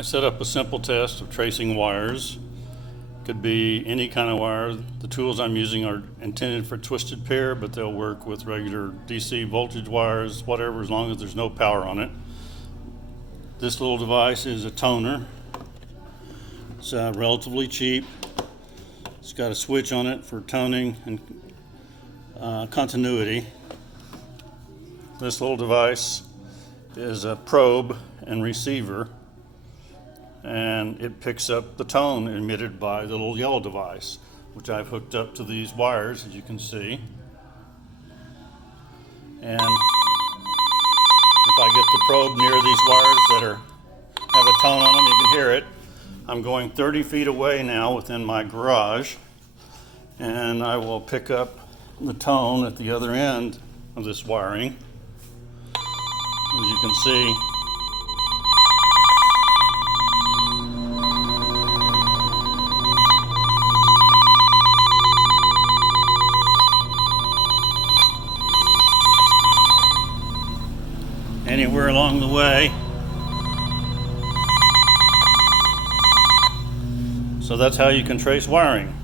I set up a simple test of tracing wires. Could be any kind of wire. The tools I'm using are intended for twisted pair, but they'll work with regular DC voltage wires, whatever, as long as there's no power on it. This little device is a toner. It's relatively cheap. It's got a switch on it for toning and continuity. This little device is a probe and receiver, and it picks up the tone emitted by the little yellow device, which I've hooked up to these wires, as you can see. And if I get the probe near these wires that have a tone on them, you can hear it. I'm going 30 feet away now within my garage, and I will pick up the tone at the other end of this wiring. As you can see, anywhere along the way. So that's how you can trace wiring.